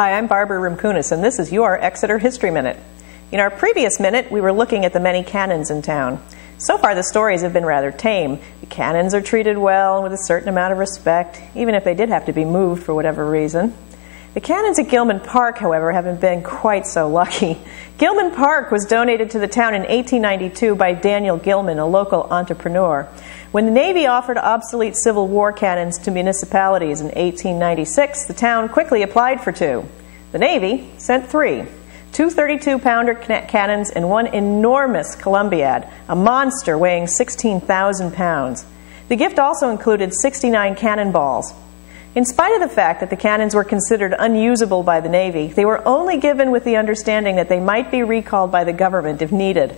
Hi, I'm Barbara Rimkunis, and this is your Exeter History Minute. In our previous minute, we were looking at the many cannons in town. So far, the stories have been rather tame. The cannons are treated well and with a certain amount of respect, even if they did have to be moved for whatever reason. The cannons at Gilman Park, however, haven't been quite so lucky. Gilman Park was donated to the town in 1892 by Daniel Gilman, a local entrepreneur. When the Navy offered obsolete Civil War cannons to municipalities in 1896, the town quickly applied for two. The Navy sent three. Two 32-pounder cannons and one enormous Columbiad, a monster weighing 16,000 pounds. The gift also included 69 cannonballs. In spite of the fact that the cannons were considered unusable by the Navy, they were only given with the understanding that they might be recalled by the government if needed.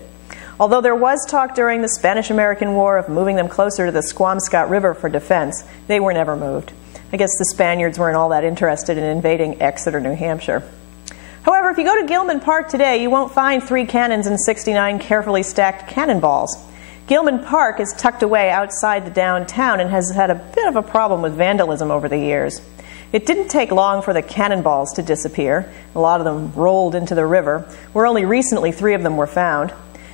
Although there was talk during the Spanish-American War of moving them closer to the Squamscott River for defense, they were never moved. I guess the Spaniards weren't all that interested in invading Exeter, New Hampshire. However, if you go to Gilman Park today, you won't find 3 cannons and 69 carefully stacked cannonballs. Gilman Park is tucked away outside the downtown and has had a bit of a problem with vandalism over the years. It didn't take long for the cannonballs to disappear. A lot of them rolled into the river, where only recently 3 of them were found.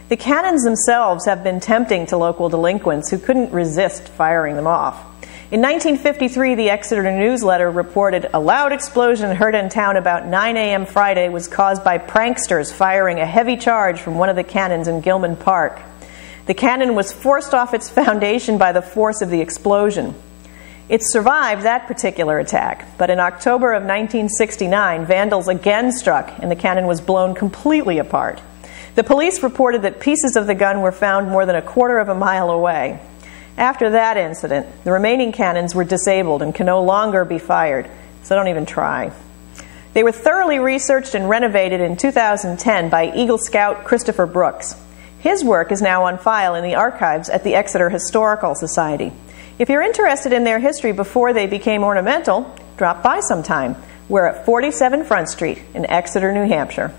The cannons themselves have been tempting to local delinquents who couldn't resist firing them off. In 1953, the Exeter Newsletter reported a loud explosion heard in town about 9 a.m. Friday was caused by pranksters firing a heavy charge from one of the cannons in Gilman Park. The cannon was forced off its foundation by the force of the explosion. It survived that particular attack, but in October of 1969, vandals again struck and the cannon was blown completely apart. The police reported that pieces of the gun were found more than a quarter of a mile away. After that incident, the remaining cannons were disabled and can no longer be fired, so don't even try. They were thoroughly researched and renovated in 2010 by Eagle Scout Christopher Brooks. His work is now on file in the archives at the Exeter Historical Society. If you're interested in their history before they became ornamental, drop by sometime. We're at 47 Front Street in Exeter, New Hampshire.